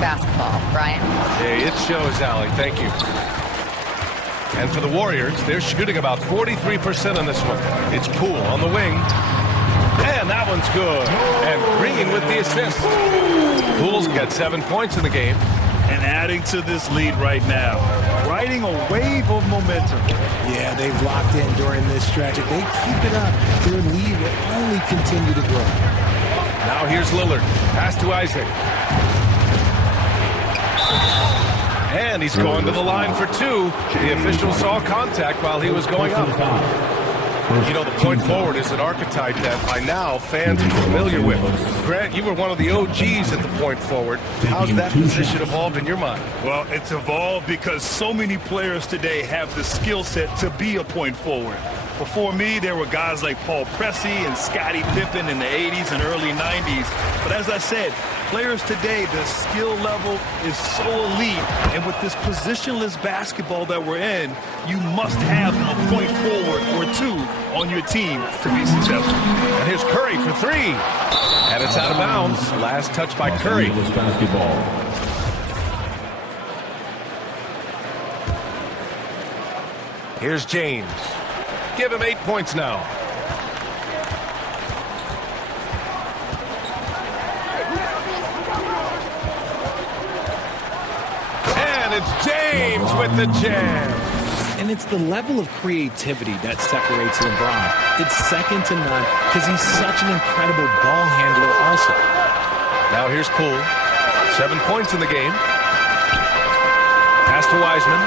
basketball. Brian? Hey, it shows, Allie. Thank you. And for the Warriors, they're shooting about 43% on this one. It's Poole on the wing. And that one's good. And Green with the assist. Poole's got 7 points in the game. And adding to this lead right now, riding a wave of momentum. Yeah, they've locked in during this stretch. If they keep it up, their lead will only continue to grow. Now here's Lillard. Pass to Isaac. And he's going to the line for two. The official saw contact while he was going up. You know, the point forward is an archetype that by now fans are familiar with. Grant, you were one of the OGs at the point forward. How's that position evolved in your mind? Well, it's evolved because so many players today have the skill set to be a point forward. Before me, there were guys like Paul Pressey and Scottie Pippen in the 80s and early 90s. But as I said, players today, the skill level is so elite. And with this positionless basketball that we're in, you must have a point forward or two on your team to be successful. And here's Curry for three. And it's out of bounds. Last touch by Curry. Here's James. Give him 8 points now. And it's James with the jam. And it's the level of creativity that separates LeBron. It's second to none because he's such an incredible ball handler also. Now here's Poole. 7 points in the game. Pass to Wiseman.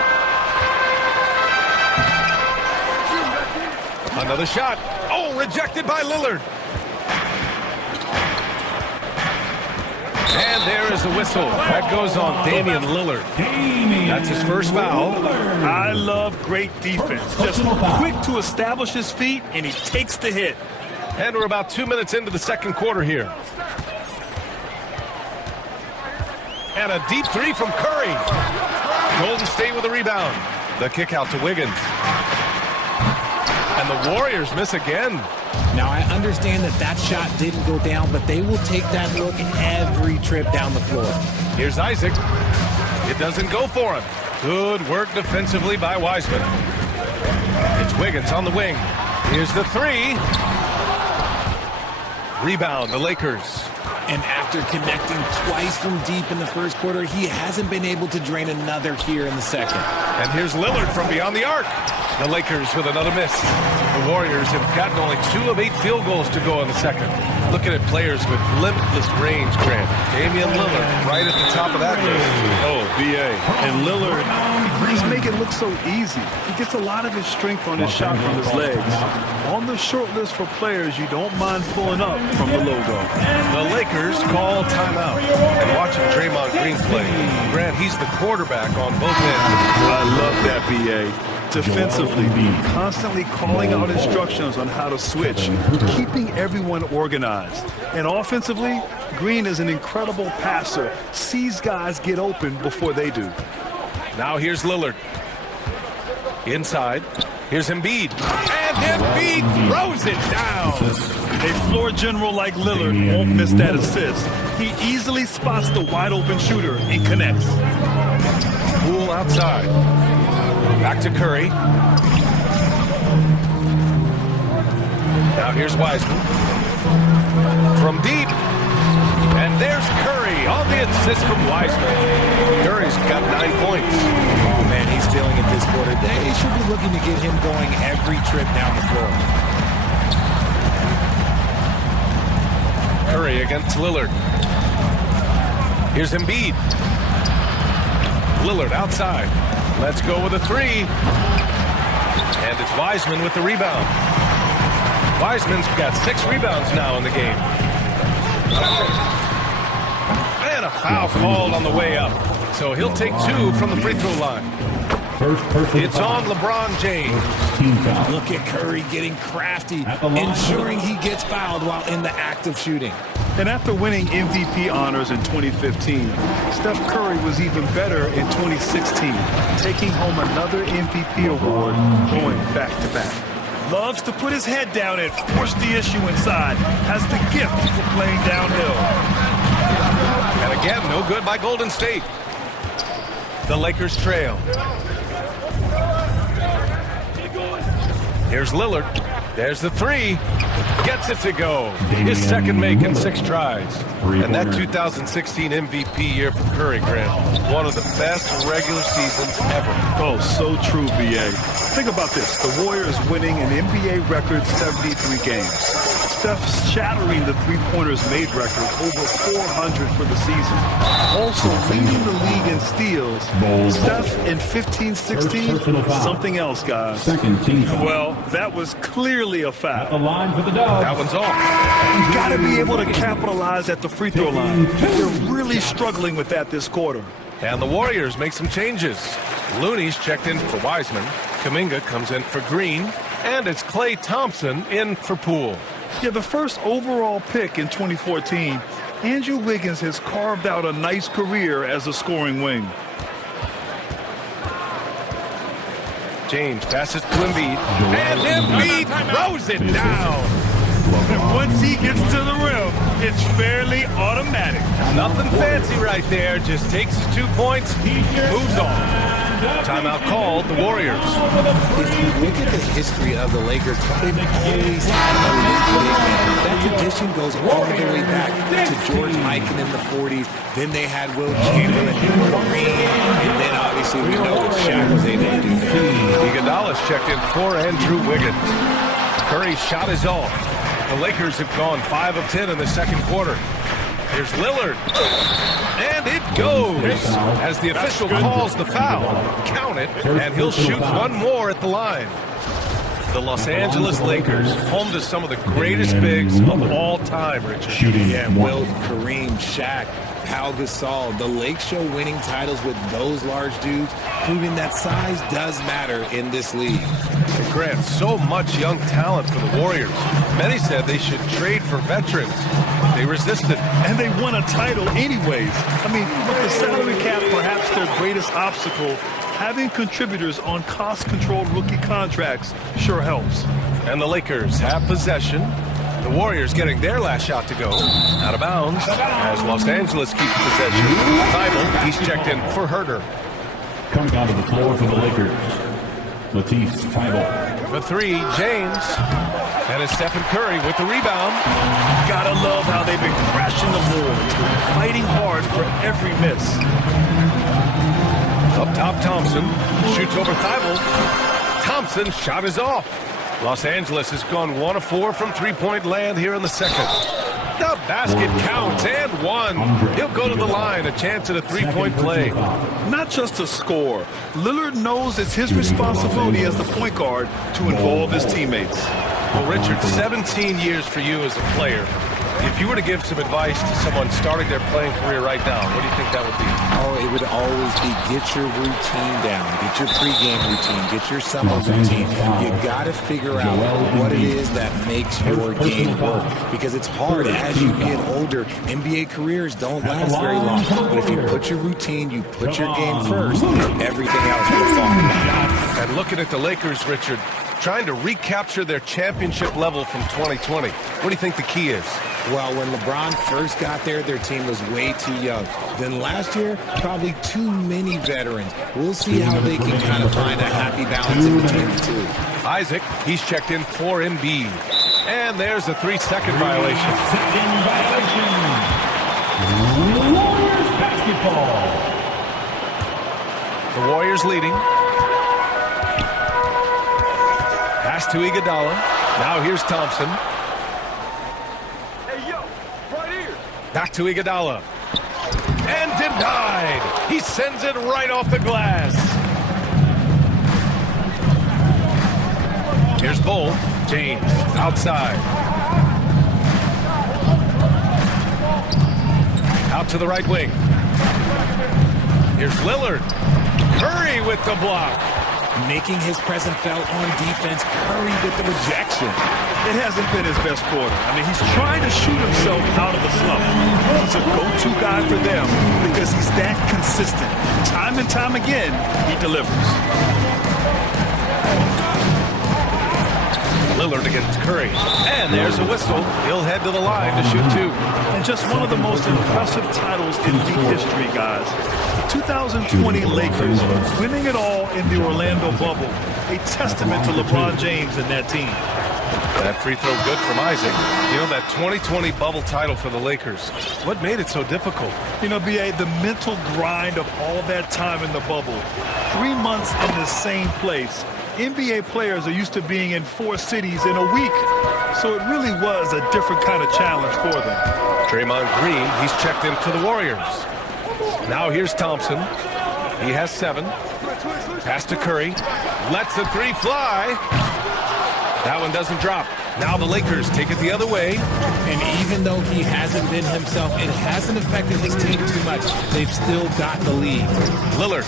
Another shot. Oh, rejected by Lillard. And there is the whistle. That goes on Damian Lillard. That's his first foul. I love great defense. Just quick to establish his feet, and he takes the hit. And we're about 2 minutes into the second quarter here. And a deep three from Curry. Golden State with a rebound. The kick out to Wiggins. And the Warriors miss again. Now, I understand that shot didn't go down, but they will take that look every trip down the floor. Here's Isaac. It doesn't go for him. Good work defensively by Wiseman. It's Wiggins on the wing. Here's the three. Rebound, the Lakers. And after connecting twice from deep in the first quarter, he hasn't been able to drain another here in the second. And here's Lillard from beyond the arc. The Lakers with another miss. The Warriors have gotten only 2 of 8 field goals to go in the second. Looking at players with limitless range, Grant. Damian Lillard right at the top of that list. Oh, B.A. And Lillard, he's making it look so easy. He gets a lot of his strength on his shot from his legs. On the short list for players you don't mind pulling up from the logo. The Lakers call timeout. And watching Draymond Green play, Grant, he's the quarterback on both ends. I love that, B.A. Defensively, constantly calling out instructions on how to switch, keeping everyone organized. And offensively, Green is an incredible passer, sees guys get open before they do. Now here's Lillard. Inside, here's Embiid. And Embiid throws it down. A floor general like Lillard won't miss that assist. He easily spots the wide open shooter and connects. Poole outside. Back to Curry. Now here's Wiseman. From deep. And there's Curry on the assist from Wiseman. Curry's got 9 points. Oh, man, he's feeling it this quarter. They should be looking to get him going every trip down the floor. Curry against Lillard. Here's Embiid. Lillard outside. Let's go with a three. And it's Wiseman with the rebound. Wiseman's got 6 rebounds now in the game. And a foul called on the way up. So he'll take 2 from the free throw line. It's on LeBron James. Look at Curry getting crafty, ensuring he gets fouled while in the act of shooting. And after winning MVP honors in 2015, Steph Curry was even better in 2016, taking home another MVP award, going back-to-back. Loves to put his head down and force the issue inside. Has the gift for playing downhill. And again, no good by Golden State. The Lakers trail. Here's Lillard. There's the three. Gets it to go. His second make in 6 tries. And that 2016 MVP year for Curry, Grant, one of the best regular seasons ever. Oh, so true, B.A. Think about this. The Warriors winning an NBA record 73 games. Steph shattering the three-pointers made record, over 400 for the season. Also leading the league in steals. Steph in 15-16, something else, guys. Well, that was clearly a foul. That one's off. You got to be able to capitalize at the free throw line. They're really struggling with that this quarter. And the Warriors make some changes. Looney's checked in for Wiseman. Kuminga comes in for Green. And it's Klay Thompson in for Poole. Yeah, the first overall pick in 2014, Andrew Wiggins has carved out a nice career as a scoring wing. James passes to Embiid. And Embiid throws it down. And once he gets to the rim, it's fairly automatic. Nothing fancy right there. Just takes his 2 points, moves on. Timeout called, the Warriors. If you look at the history of the Lakers, they've always had a big man. That tradition goes all the way back to George Mikan in the 40s. Then they had Will Chamberlain, Kareem, and then obviously we know what Shaq was able to do there. Iguodala's checked in for Andrew Wiggins. Curry's shot is off. The Lakers have gone 5 of 10 in the second quarter. Here's Lillard. And it goes as the official calls the foul. Count it, and he'll shoot one more at the line. The Los Angeles Lakers, home to some of the greatest bigs of all time, Richard. Yeah, Will, Kareem, Shaq, Pau Gasol. The Lake Show winning titles with those large dudes, proving that size does matter in this league. And Grant, so much young talent for the Warriors. Many said they should trade for veterans. They resisted. And they won a title anyways. I mean, with the salary cap perhaps their greatest obstacle, having contributors on cost-controlled rookie contracts sure helps. And the Lakers have possession. The Warriors getting their last shot to go. Out of bounds as Los Angeles keeps possession. Thibault, he's checked in for Herter. Coming onto the floor for the Lakers, Matisse Thibault. The three, James. And it's Stephen Curry with the rebound. Gotta love how they've been crashing the boards, fighting hard for every miss. Up top, Thompson shoots over Thibault. Thompson's shot is off. Los Angeles has gone 1 of 4 from three-point land here in the second. The basket counts and one. He'll go to the line, a chance at a three-point play. Not just a score. Lillard knows it's his responsibility as the point guard to involve his teammates. Well, Richard, 17 years for you as a player. If you were to give some advice to someone starting their playing career right now, what do you think that would be? Oh, it would always be get your routine down. Get your pregame routine. Get your summer routine. You got to figure out what it is that makes your game work. Because it's hard as you get older. NBA careers don't last very long. But if you put your routine, you put your game first, everything else will fall. And looking at the Lakers, Richard, trying to recapture their championship level from 2020. What do you think the key is? Well, when LeBron first got there, their team was way too young. Then last year, probably too many veterans. We'll see how they can kind of find a happy balance in between the two. Isaac, he's checked in for Embiid. And there's a 3-second violation. Second violation. Warriors basketball. The Warriors leading. Pass to Iguodala. Now here's Thompson. Hey, yo, right here. Back to Iguodala. And denied. He sends it right off the glass. Here's Bull. James outside. Out to the right wing. Here's Lillard. Curry with the block. Making his presence felt on defense. Curry with the rejection. It hasn't been his best quarter. I mean, he's trying to shoot himself out of the slump. He's a go-to guy for them because he's that consistent. Time and time again, he delivers. Lillard against Curry. And there's a whistle. He'll head to the line to shoot 2. And just one of the most impressive titles in league history, guys. The 2020 Lakers winning it all in the Orlando bubble. A testament to LeBron James and that team. That free throw good from Isaac. You know, that 2020 bubble title for the Lakers, what made it so difficult? You know, B.A., the mental grind of all that time in the bubble. 3 months in the same place. NBA players are used to being in 4 cities in a week. So it really was a different kind of challenge for them. Draymond Green, he's checked in for the Warriors. Now here's Thompson. He has 7. Pass to Curry. Lets the 3 fly. That one doesn't drop. Now the Lakers take it the other way. And even though he hasn't been himself, it hasn't affected his team too much. They've still got the lead. Lillard.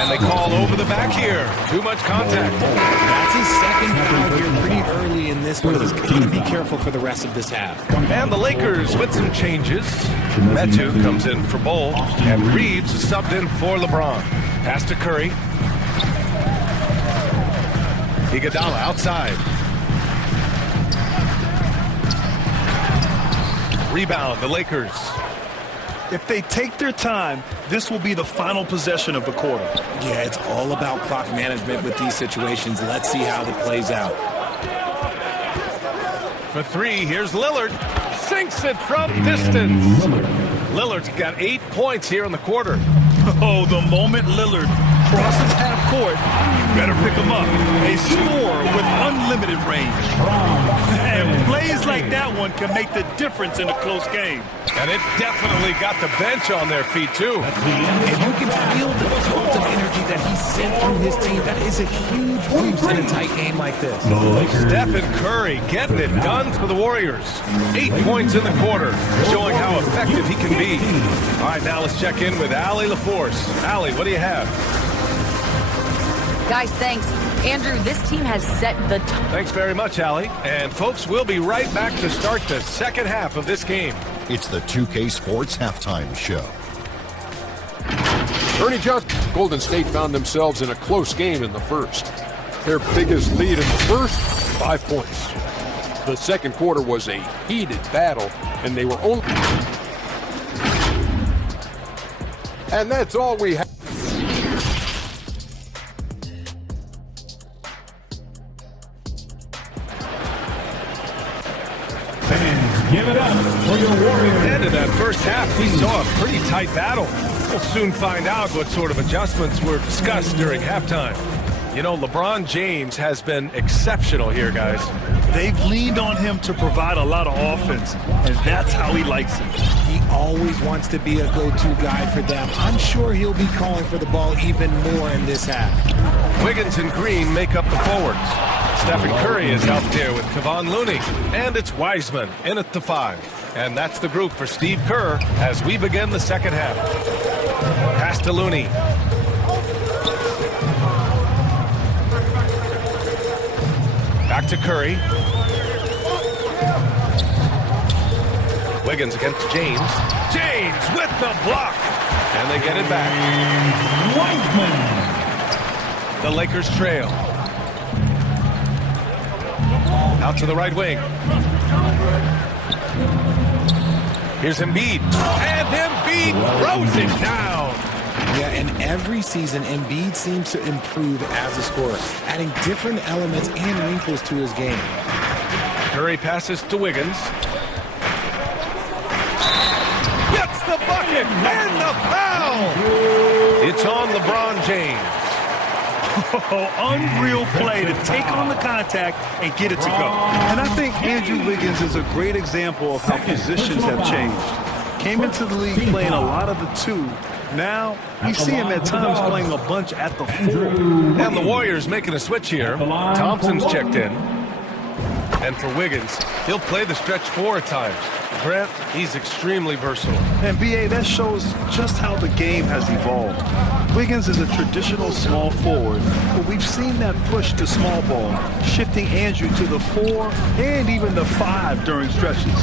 And they call over the back here. Too much contact. That's his second foul here pretty early in this one. He's got to be careful for the rest of this half. And the Lakers with some changes. Metu comes in for Bol. And Reeves is subbed in for LeBron. Pass to Curry. Iguodala outside. Rebound, the Lakers. If they take their time, this will be the final possession of the quarter. Yeah, it's all about clock management with these situations. Let's see how it plays out. For 3, here's Lillard. Sinks it from distance. Lillard's got 8 points here in the quarter. Oh, the moment Lillard crosses half court, you better pick him up. A scorer with unlimited range. And plays like that one can make the difference in a close game. And it definitely got the bench on their feet, too. And you can feel the tones of energy that he sent through his team. That is a huge boost in a tight game like this. Stephen Curry getting it done for the Warriors. 8 points in the quarter, showing how effective he can be. All right, now let's check in with Allie LaForce. Allie, what do you have? Guys, thanks. Andrew, this team has set the tone. Thanks very much, Allie. And folks, we'll be right back to start the second half of this game. It's the 2K Sports Halftime Show. Ernie Johnson. Golden State found themselves in a close game in the first. Their biggest lead in the first, 5 points. The second quarter was a heated battle, and they were only... And that's all we have. Give it up for your Warriors. End of that first half, we saw a pretty tight battle. We'll soon find out what sort of adjustments were discussed during halftime. You know, LeBron James has been exceptional here, guys. They've leaned on him to provide a lot of offense, and that's how he likes it. He always wants to be a go-to guy for them. I'm sure he'll be calling for the ball even more in this half. Wiggins and Green make up the forwards. Stephen Curry is out there with Kevon Looney. And it's Wiseman in at the 5. And that's the group for Steve Kerr as we begin the second half. Pass to Looney. Back to Curry. Wiggins against James. James with the block. And they get it back. Wiseman. The Lakers trail. Out to the right wing. Here's Embiid. And Embiid throws it down. Yeah, and every season, Embiid seems to improve as a scorer, adding different elements and wrinkles to his game. Curry passes to Wiggins. Gets the bucket and the foul. It's on LeBron James. Oh, unreal play to take on the contact and get it to go. And I think Andrew Wiggins is a great example of how positions have changed. Came into the league playing a lot of the 2. Now, you see him at times playing a bunch at the 4. And the Warriors making a switch here. Thompson's checked in. And for Wiggins, he'll play the stretch 4 at times. Grant, he's extremely versatile. And B.A., that shows just how the game has evolved. Wiggins is a traditional small forward, but we've seen that push to small ball, shifting Andrew to the 4 and even the 5 during stretches.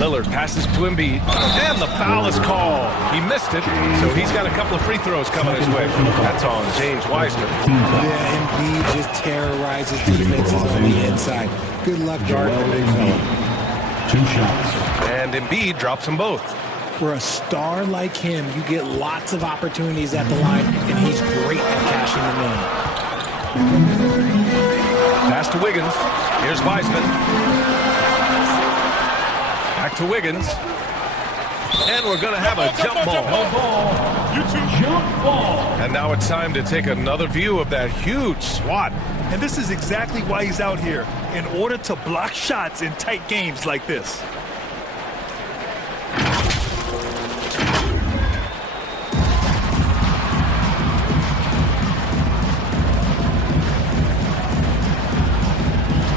Lillard passes to Embiid, and the foul is called. He missed it, so he's got a couple of free throws coming his way. That's on James Wiseman. Yeah, Embiid just terrorizes defenses on the inside. Good luck guarding the big fella. 2 shots. And Embiid drops them both. For a star like him, you get lots of opportunities at the line, and he's great at cashing them in. Pass to Wiggins. Here's Wiseman. Back to Wiggins. And we're going to have a jump ball. Jump ball. And now it's time to take another view of that huge swat. And this is exactly why he's out here, in order to block shots in tight games like this.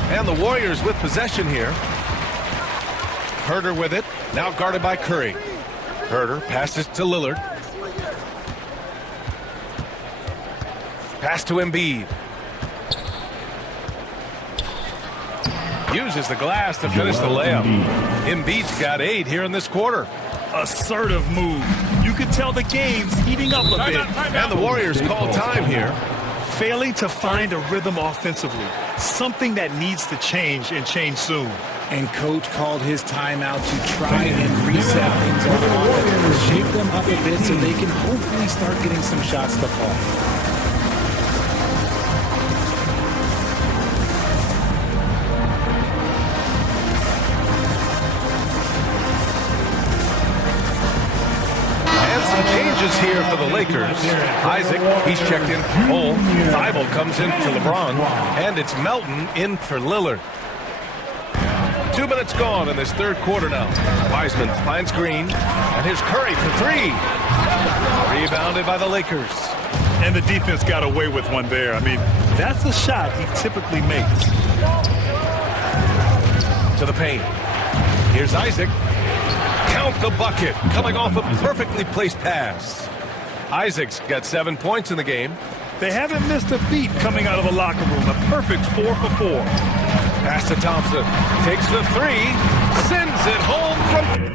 And the Warriors with possession here. Herter with it, now guarded by Curry. Herter passes to Lillard. Pass to Embiid. Uses the glass to finish the layup. Embiid's got 8 here in this quarter. Assertive move. You could tell the game's heating up a bit. And the Warriors call time here. Failing to find a rhythm offensively. Something that needs to change, and change soon. And coach called his timeout to try and reset things on offense, shake them up a bit so they can hopefully start getting some shots to fall. Changes here for the Lakers. Isaac, he's checked in for Cole. Thibault comes in for LeBron. And it's Melton in for Lillard. 2 minutes gone in this third quarter now. Wiseman finds Green. And here's Curry for 3. Rebounded by the Lakers. And the defense got away with one there. I mean, that's a shot he typically makes. To the paint. Here's Isaac. Count the bucket, coming off a perfectly placed pass. Isaac's got 7 points in the game. They haven't missed a beat coming out of the locker room. A perfect 4 for 4. Pass to Thompson. Takes the 3. Sends it home from...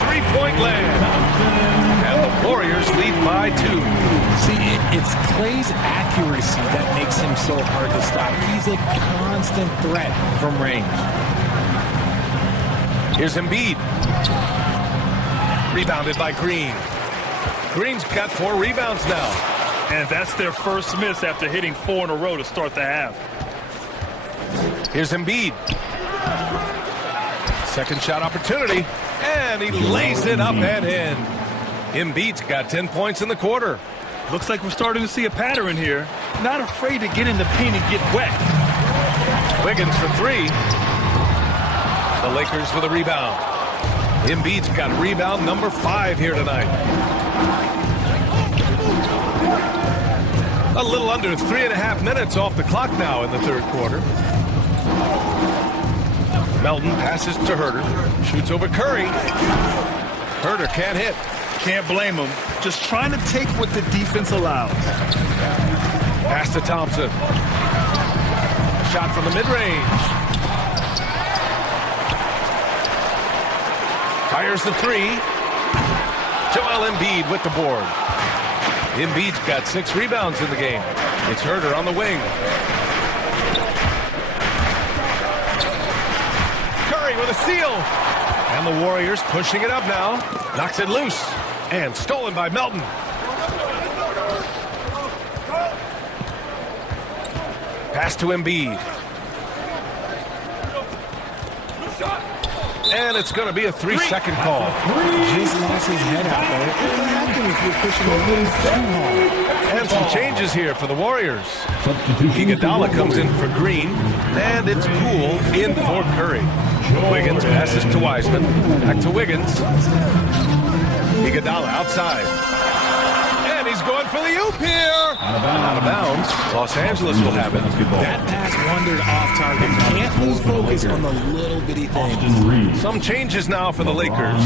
3-point land. And the Warriors lead by 2. See, it's Clay's accuracy that makes him so hard to stop. He's a constant threat from range. Here's Embiid. Rebounded by Green. Green's got 4 rebounds now. And that's their first miss after hitting 4 in a row to start the half. Here's Embiid. Second shot opportunity. And he lays it up and in. Embiid's got 10 points in the quarter. Looks like we're starting to see a pattern here. Not afraid to get in the paint and get wet. Wiggins for 3. The Lakers with a rebound. Embiid's got rebound number 5 here tonight. A little under 3.5 minutes off the clock now in the third quarter. Melton passes to Herter. Shoots over Curry. Herter can't hit. Can't blame him. Just trying to take what the defense allows. Pass to Thompson. Shot from the mid-range. Fires the 3. Joel Embiid with the board. Embiid's got 6 rebounds in the game. It's Herter on the wing. Curry with a steal. And the Warriors pushing it up now. Knocks it loose. And stolen by Melton. Pass to Embiid. And it's going to be a 3-second call. Just lost his head out there. What happened if you're pushing a little too hard? And some changes here for the Warriors. Iguodala comes in for Green, and it's Poole in for Curry. Wiggins passes to Wiseman. Back to Wiggins. Iguodala outside. And he's going for the oop here. Out of bounds. Los Angeles will have it. That pass wandered off target. Can't lose focus on the little bitty things. Some changes now for the Lakers.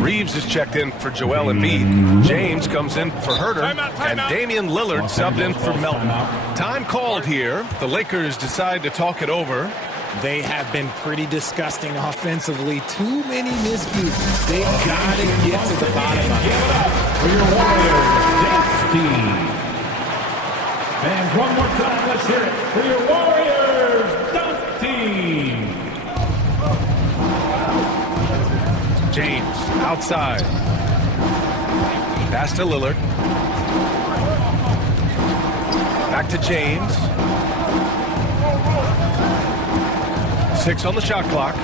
Reeves is checked in for Joel Embiid. James comes in for Herter. And Damian Lillard subbed in for Melton. Time called here. The Lakers decide to talk it over. They have been pretty disgusting offensively. Too many miscues. They got to get to the bottom of it. For your Warriors, dance team. And one more time, let's hear it for your Warriors dunk team. James outside. Pass to Lillard. Back to James. 6 on the shot clock.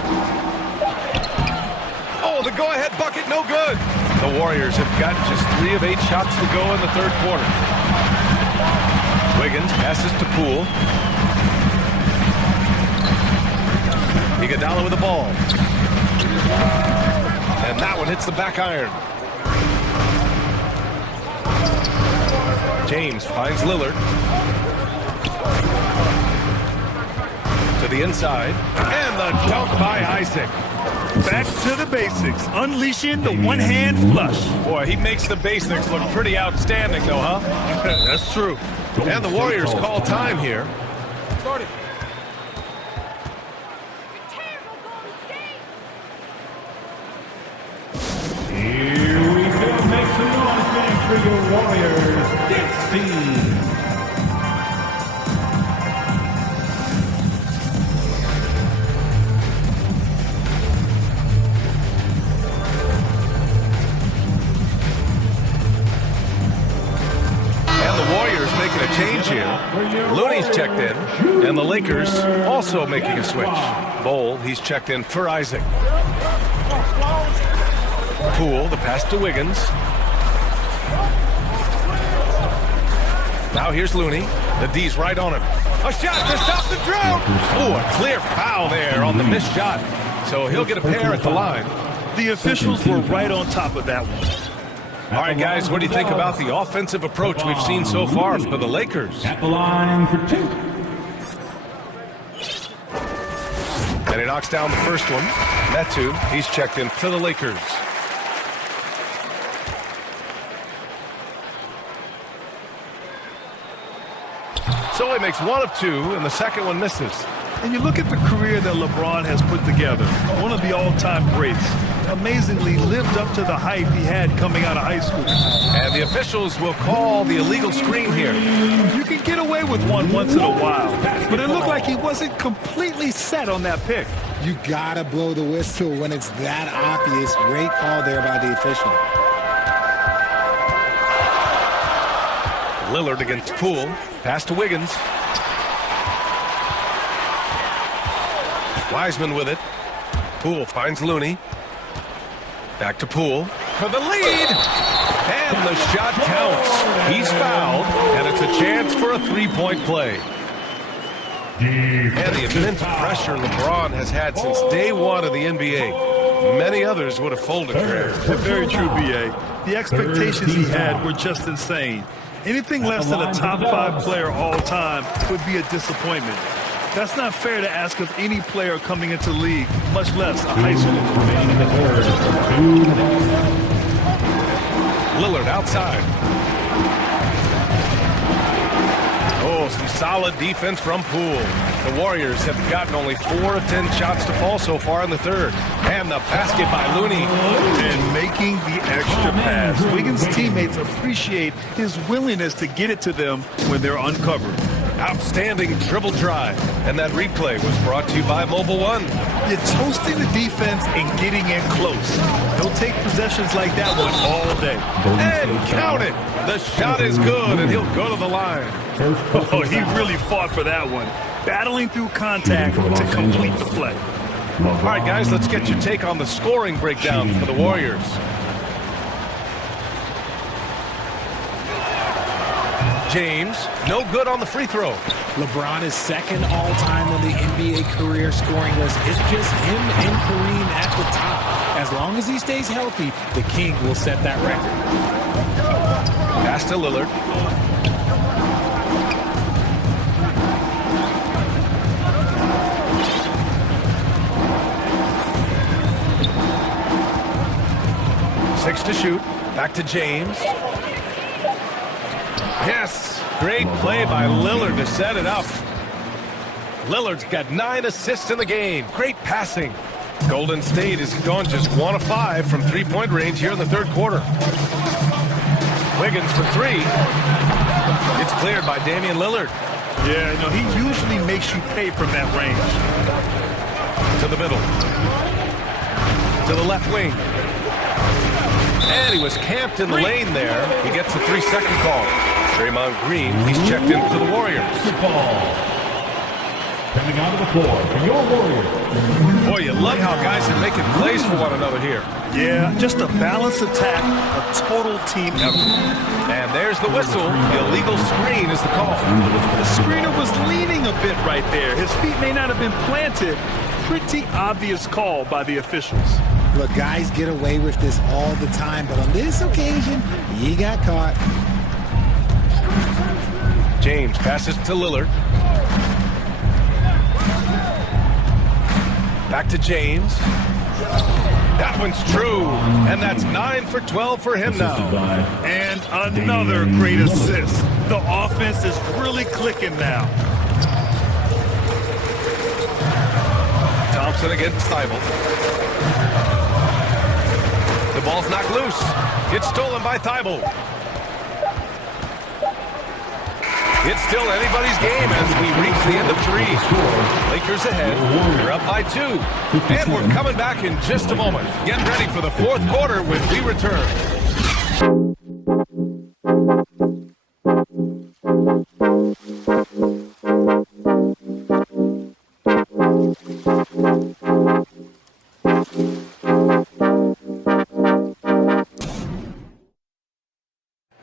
Oh, the go-ahead bucket, no good. The Warriors have got just 3 of 8 shots to go in the third quarter. Wiggins passes to Poole. Iguodala with the ball. And that one hits the back iron. James finds Lillard. To the inside. And the dunk by Isaac. Back to the basics. Unleashing the one-hand flush. Boy, he makes the basics look pretty outstanding, though, huh? That's true. And the Warriors call time here. Started. Here we go. Make some noise, fans, for your Warriors dance team. Making a change here. Looney's checked in, and the Lakers also making a switch. Bol, he's checked in for Isaac. Poole, the pass to Wiggins. Now here's Looney. The D's right on him. A shot to stop the drought. Oh, a clear foul there on the missed shot. So he'll get a pair at the line. The officials were right on top of that one. All right, guys, what do you think about the offensive approach we've seen so far for the Lakers? At the line for 2. And he knocks down the first one. Metu, he's checked in for the Lakers. So he makes 1 of 2, and the second one misses. And you look at the career that LeBron has put together, one of the all-time greats. Amazingly lived up to the hype he had coming out of high school. And the officials will call the illegal screen here. You can get away with one once in a while, but it looked like he wasn't completely set on that pick. You got to blow the whistle when it's that obvious. Great call there by the official. Lillard against Poole. Pass to Wiggins. Wiseman with it. Poole finds Looney. Back to Poole for the lead. And the shot counts. He's fouled, and it's a chance for a three-point play. And the immense pressure LeBron has had since day one of the NBA. Many others would have folded there. Very true, B.A. The expectations he had were just insane. Anything less than a top 5 player all time would be a disappointment. That's not fair to ask of any player coming into the league, much less a high school. Lillard outside. Oh, some solid defense from Poole. The Warriors have gotten only 4 of 10 shots to fall so far in the third. And the basket by Looney. And making the extra pass. Wiggins' teammates appreciate his willingness to get it to them when they're uncovered. Outstanding dribble drive. And that replay was brought to you by Mobile One. You're toasting the defense and getting in close. They'll take possessions like that one all day. And count it. The shot is good, and he'll go to the line. Oh, he really fought for that one. Battling through contact to complete the play. All right, guys, let's get your take on the scoring breakdown for the Warriors. James, no good on the free throw. LeBron is second all-time on the NBA career scoring list. It's just him and Kareem at the top. As long as he stays healthy, the King will set that record. Pass to Lillard. Six to shoot. Back to James. Yes, great play by Lillard to set it up. Lillard's got 9 assists in the game. Great passing. Golden State has gone just 1 of 5 from three-point range here in the third quarter. Wiggins for 3. It's cleared by Damian Lillard. Yeah, no, he usually makes you pay from that range. To the middle. To the left wing. And he was camped in the lane there. He gets a 3-second call. Draymond Green, he's checked in for the Warriors. Coming onto the floor for your Warriors. Boy, you love how guys are making plays for one another here. Yeah, just a balanced attack, a total team effort. And there's the whistle. The illegal screen is the call. The screener was leaning a bit right there. His feet may not have been planted. Pretty obvious call by the officials. Look, guys get away with this all the time, but on this occasion, he got caught. James passes to Lillard. Back to James. That one's true. And that's 9 for 12 for him now. And another great assist. The offense is really clicking now. Thompson against Thibault. The ball's knocked loose. It's stolen by Thibault. It's still anybody's game as we reach the end of 3. Lakers ahead. They're up by 2. And we're coming back in just a moment. Get ready for the fourth quarter when we return.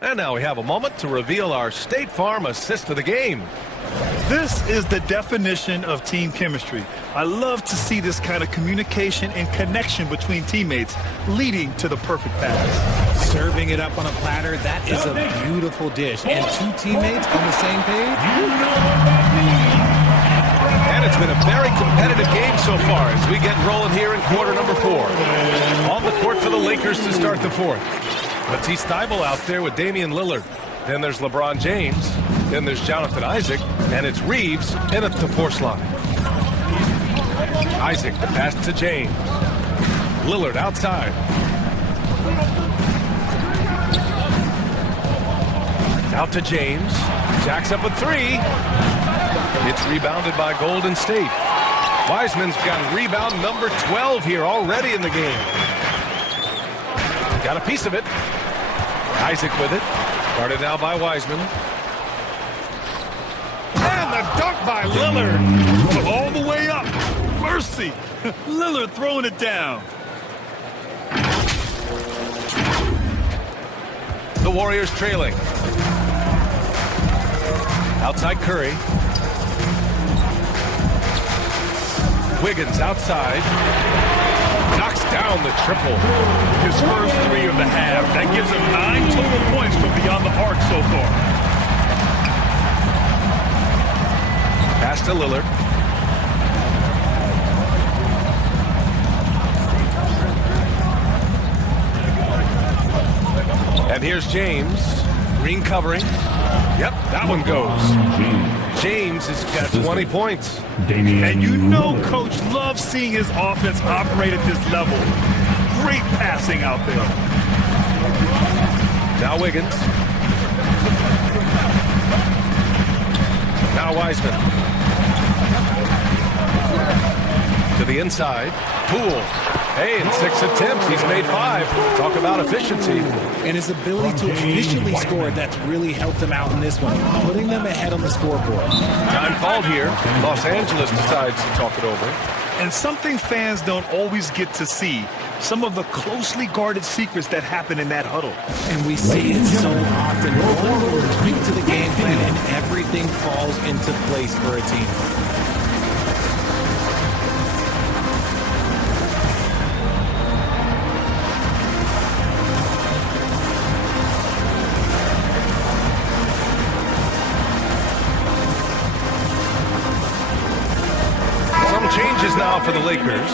And now we have a moment to reveal our State Farm assist of the game. This is the definition of team chemistry. I love to see this kind of communication and connection between teammates leading to the perfect pass. Serving it up on a platter, that is a beautiful dish. And 2 teammates on the same page. And it's been a very competitive game so far as we get rolling here in quarter number 4. On the court for the Lakers to start the fourth. Matisse Thybulle out there with Damian Lillard. Then there's LeBron James. Then there's Jonathan Isaac. And it's Reeves in at the 4 slot. Isaac, the pass to James. Lillard outside. Out to James. Jacks up a 3. It's rebounded by Golden State. Wiseman's got rebound number 12 here already in the game. Got a piece of it. Isaac with it. Guarded now by Wiseman. And the dunk by Lillard. All the way up. Mercy. Lillard throwing it down. The Warriors trailing. Outside Curry. Wiggins outside. Knocks down the triple. His first 3 of the half. That gives him 9 total points from beyond the arc so far. Pass to Lillard. And here's James. Green covering. Yep, that one goes. James has got 20 points. And you know Coach loves seeing his offense operate at this level. Great passing out there. Now Wiggins. Now Wiseman. To the inside. Poole. Hey, in 6 attempts, he's made 5. Talk about efficiency. And his ability to efficiently score, that's really helped him out in this one, putting them ahead on the scoreboard. Time called here. Los Angeles decides to talk it over. And something fans don't always get to see, some of the closely guarded secrets that happen in that huddle. And we see it so often. One little tweak to the game plan and everything falls into place for a team. Changes now for the Lakers.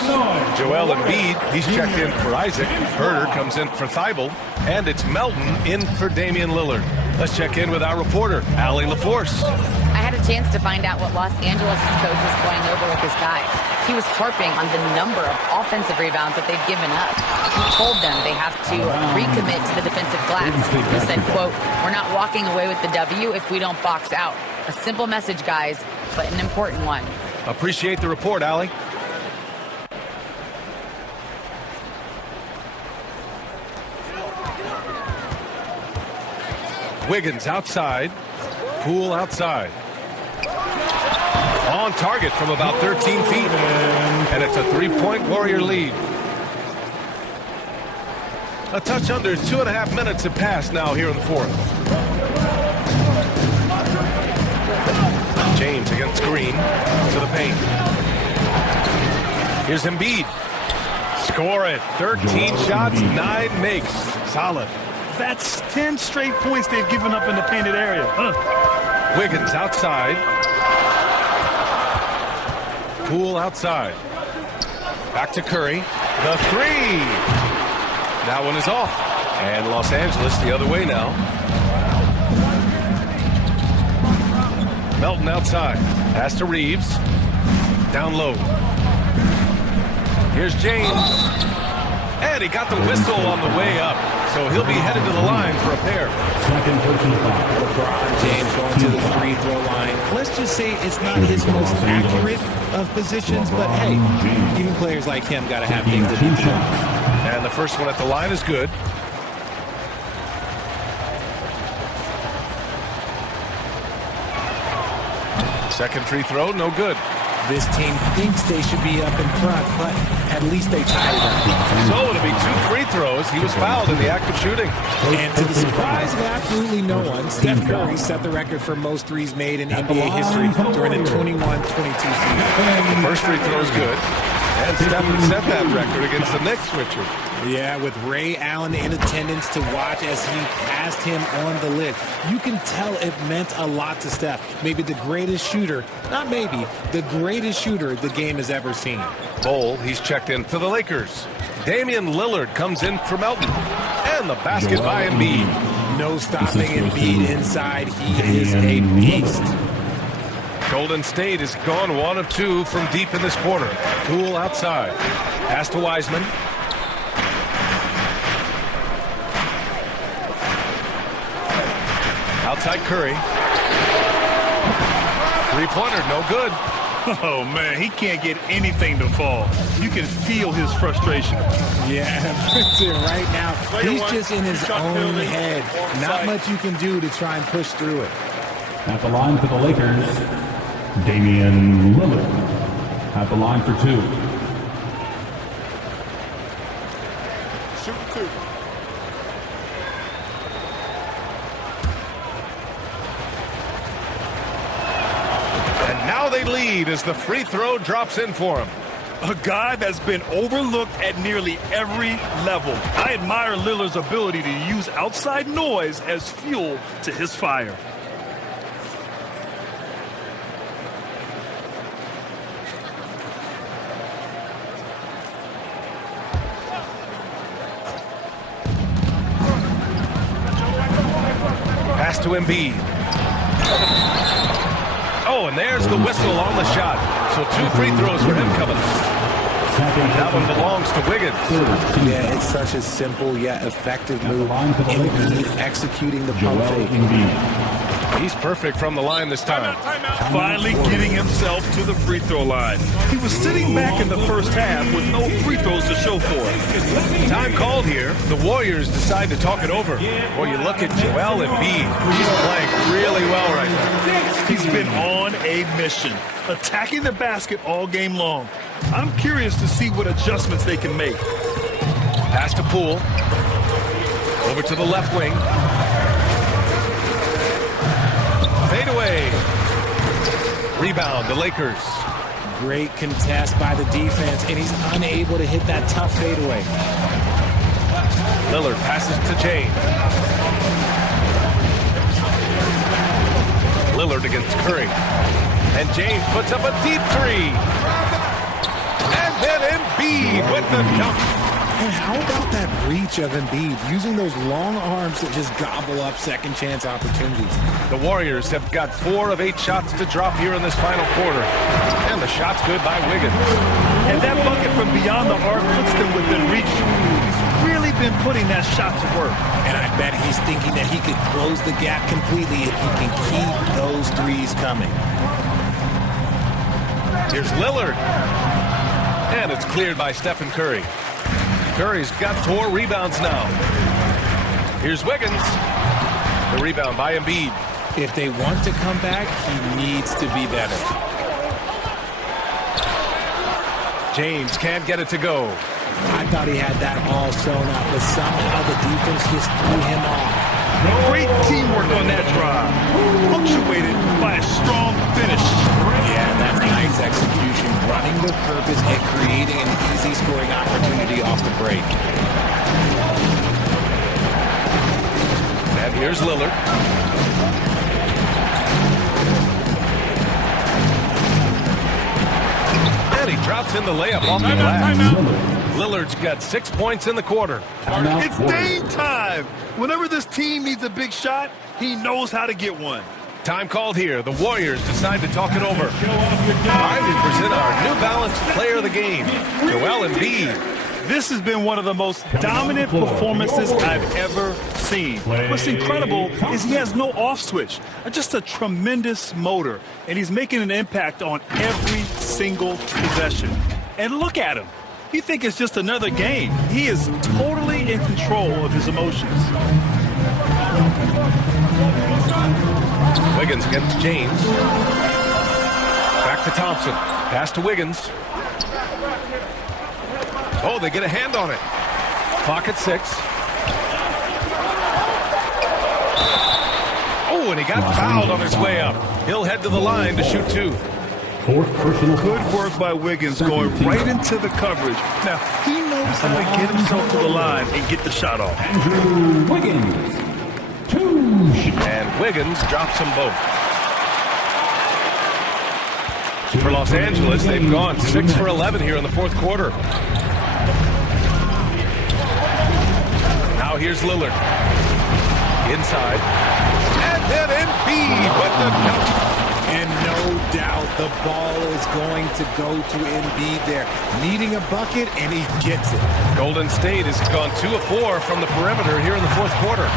Joel Embiid, he's checked in for Isaac. Herder comes in for Thibault. And it's Melton in for Damian Lillard. Let's check in with our reporter, Allie LaForce. I had a chance to find out what Los Angeles' coach was going over with his guys. He was harping on the number of offensive rebounds that they've given up. He told them they have to recommit to the defensive glass. He said, quote, "We're not walking away with the W if we don't box out." A simple message, guys, but an important one. Appreciate the report, Allie. Wiggins outside. Poole outside. On target from about 13 feet. And it's a three-point Warrior lead. A touch under 2.5 minutes have passed now here in the fourth. James against Green to the paint. Here's Embiid. Score it. 13 shots, 9 makes. Solid. That's 10 straight points they've given up in the painted area. Wiggins outside. Poole outside. Back to Curry. The three. That one is off. And Los Angeles the other way now. Melton outside. Pass to Reeves. Down low. Here's James. And he got the whistle on the way up. So he'll be headed to the line for a pair. LeBron James going to the free throw line. Let's just say it's not his most accurate of positions, but hey, even players like him got to have things to do. And the first one at the line is good. Second free throw, no good. This team thinks they should be up in front, but at least they tied it up. So it'll be 2 free throws. He was fouled in the act of shooting. And to the surprise of absolutely no one, Steph Curry set the record for most threes made in NBA history during the 21-22 season. The first free throw is good. And Steph had set that record against the Knicks, Richard. Yeah, with Ray Allen in attendance to watch as he passed him on the lid. You can tell it meant a lot to Steph. Maybe the greatest shooter, not maybe, the greatest shooter the game has ever seen. Bol, he's checked in for the Lakers. Damian Lillard comes in for Melton. And the basket by Embiid. No stopping Embiid inside. He is a beast. Golden State is gone 1 of 2 from deep in this quarter. Poole outside. Pass to Wiseman. Outside Curry. Three-pointer, no good. Oh, man, he can't get anything to fall. You can feel his frustration. Yeah, right now, he's just in his own head. Not much you can do to try and push through it. At the line for the Lakers, Damian Lillard. At the line for 2. Shoot clear. And now they lead as the free throw drops in for him. A guy that's been overlooked at nearly every level. I admire Lillard's ability to use outside noise as fuel to his fire. Pass to Embiid. Oh, and there's the whistle on the shot. So 2 free throws for him coming up. That one belongs to Wiggins. Yeah, it's such a simple yet effective move. Embiid executing the pump fake. He's perfect from the line this time. Finally getting himself to the free throw line. He was sitting back in the first half with no free throws to show for it. Time called here. The Warriors decide to talk it over. Well, you look at Joel Embiid. He's playing really well right now. He's been on a mission, attacking the basket all game long. I'm curious to see what adjustments they can make. Pass to Poole. Over to the left wing. Fade away. Rebound, the Lakers. Great contest by the defense, and he's unable to hit that tough fadeaway. Lillard passes to James. Lillard against Curry. And James puts up a deep three. And then Embiid with the dunk. And how about that reach of Embiid, using those long arms to just gobble up second chance opportunities? The Warriors have got 4 of 8 shots to drop here in this final quarter. And the shot's good by Wiggins. And that bucket from beyond the arc puts them within reach. He's really been putting that shot to work. And I bet he's thinking that he could close the gap completely if he can keep those threes coming. Here's Lillard. And it's cleared by Stephen Curry. Curry's got 4 rebounds now. Here's Wiggins. The rebound by Embiid. If they want to come back, he needs to be better. James can't get it to go. I thought he had that all sewn up, but somehow the defense just threw him off. Great teamwork on that drive, punctuated by a strong finish. Yeah, that's nice execution, running with purpose and creating an easy scoring opportunity off the break. And here's Lillard. And he drops in the layup off the glass. Lillard's got 6 points in the quarter. It's Dame time. Whenever this team needs a big shot, he knows how to get one. Time called here. The Warriors decide to talk it over. Time to present our New Balance player of the game, Joel Embiid. This has been one of the most dominant performances I've ever seen. What's incredible is he has no off switch, just a tremendous motor, and he's making an impact on every single possession. And look at him. You think it's just another game. He is totally in control of his emotions. Wiggins against James. Back to Thompson. Pass to Wiggins. Oh, they get a hand on it. Clock at 6. Oh, and he got fouled on his way up. He'll head to the line to shoot 2. 4th personal. Good work by Wiggins going right into the coverage. Now, he knows how to get himself to the line and get the shot off. Andrew Wiggins. 2. And Wiggins drops them both. For Los Angeles, they've gone 6 for 11 here in the 4th quarter. Now here's Lillard. Inside. And then Embiid with the dunk. And no doubt the ball is going to go to Embiid there. Needing a bucket, and he gets it. Golden State has gone 2 of 4 from the perimeter here in the 4th quarter.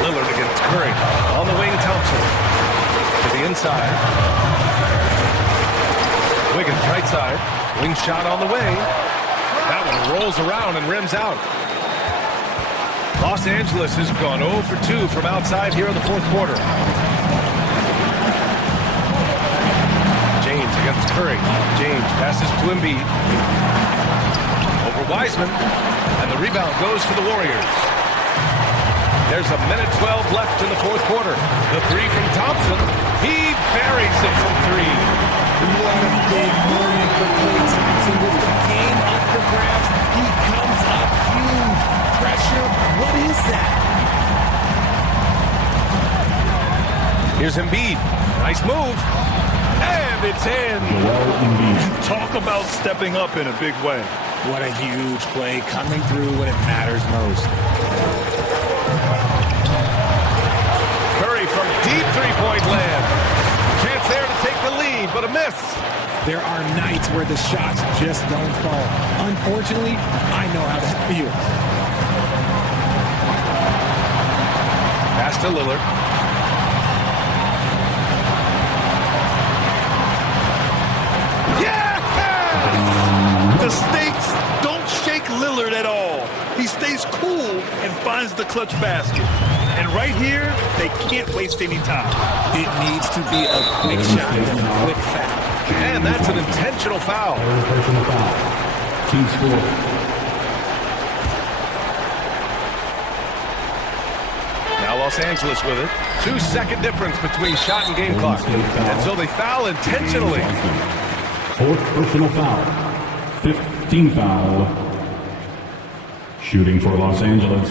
Lillard against Curry. On the wing, Thompson. To the inside. Wiggins right side. Wing shot on the way. That one rolls around and rims out. Los Angeles has gone 0 for 2 from outside here in the 4th quarter. James against Curry. James passes to Embiid. Over Wiseman. And the rebound goes to the Warriors. There's a minute 12 left in the 4th quarter. The 3 from Thompson. He buries it from 3. What a big moment for Klay Thompson with the game up for grabs. He comes up huge. Pressure. What is that? Here's Embiid. Nice move. And it's in. Talk about stepping up in a big way. What a huge play coming through when it matters most. Curry from deep three-point land. Chance there to take the lead, but a miss. There are nights where the shots just don't fall. Unfortunately, I know how that feels. pass to Lillard. Yeah! The stakes don't shake Lillard at all. He stays cool and finds the clutch basket. And right here, they can't waste any time. It needs to be a quick shot and a quick foul. And that's an intentional foul. Personal foul. Team score. Now Los Angeles with it. 2-second difference between shot and game clock. And so they foul intentionally. Fourth personal foul. 15th foul. Shooting for Los Angeles,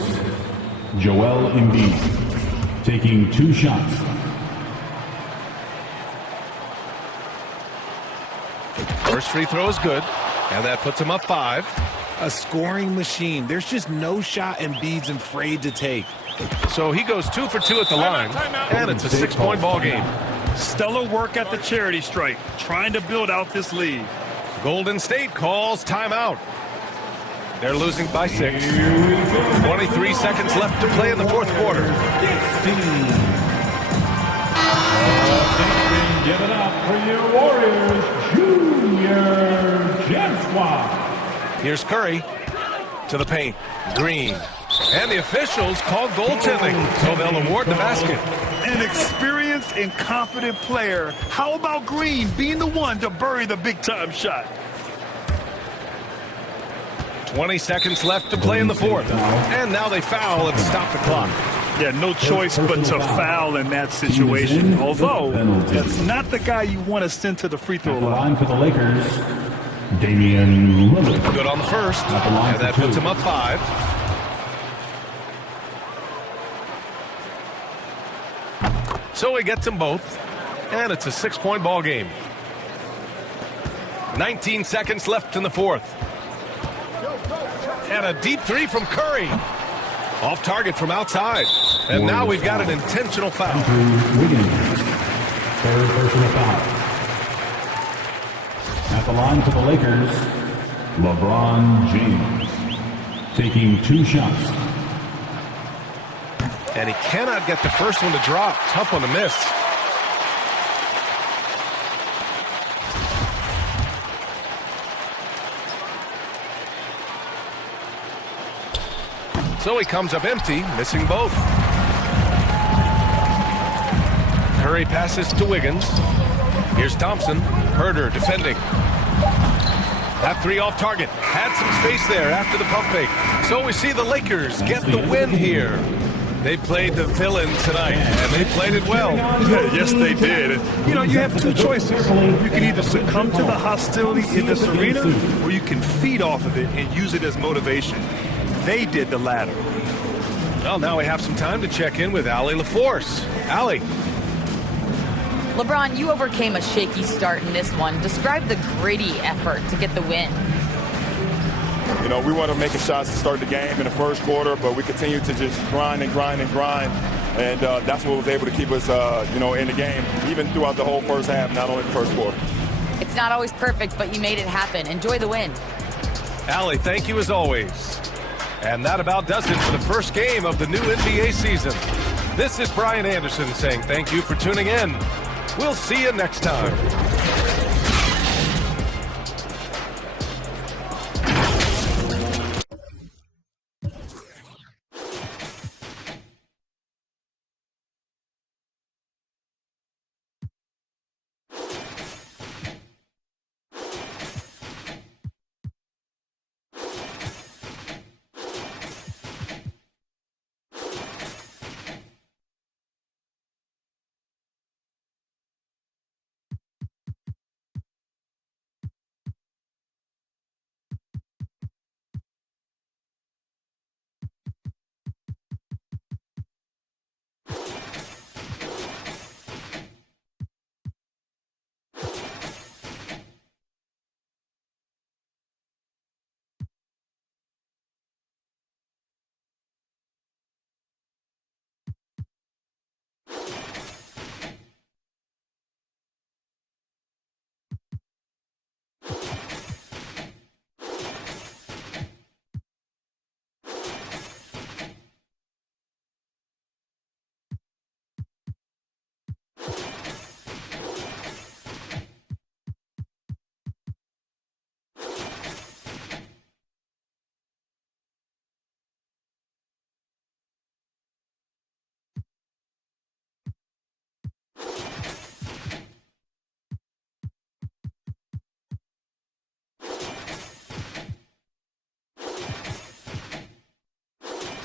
Joel Embiid, taking 2 shots. First free throw is good, and that puts him up 5. A scoring machine. There's just no shot Embiid's afraid to take. So he goes 2 for 2 at the line, and it's a 6-point ball game. Stellar work at the charity stripe, trying to build out this lead. Golden State calls timeout. They're losing by 6. 23 seconds left to play in the fourth quarter. Give it up for your Warriors, Junior Gem Squad. Here's Curry to the paint. Green. And the officials call goaltending, so they'll award the basket. An experienced and confident player. How about Green being the one to bury the big-time shot? 20 seconds left to play in the fourth. And now they foul and stop the clock. Yeah, no choice but to foul in that situation. Although, that's not the guy you want to send to the free throw line. Line for the Lakers, Damian Lillard. Good on the first, and that puts him up 5. So he gets them both, and it's a 6-point ball game. 19 seconds left in the fourth. And a deep 3 from Curry. Off target from outside. And now we've got an intentional foul. Wiggins, third personal foul. At the line for the Lakers, LeBron James, taking 2 shots. And he cannot get the first one to drop. Tough one to miss. So he comes up empty, missing both. Curry passes to Wiggins. Here's Thompson. Herder defending. That 3 off target. Had some space there after the pump fake. So we see the Lakers get the win here. They played the villain tonight, and they played it well. Yes, they did. You know, you have 2 choices. You can either succumb to the hostility in this arena, or you can feed off of it and use it as motivation. They did the latter. Well, now we have some time to check in with Allie LaForce. Allie. LeBron, you overcame a shaky start in this one. Describe the gritty effort to get the win. You know, we wanted to make shots to start the game in the first quarter, but we continued to just grind and grind and grind. And that's what was able to keep us, you know, in the game, even throughout the whole first half, not only the first quarter. It's not always perfect, but you made it happen. Enjoy the win. Allie, thank you as always. And that about does it for the first game of the new NBA season. This is Brian Anderson saying thank you for tuning in. We'll see you next time.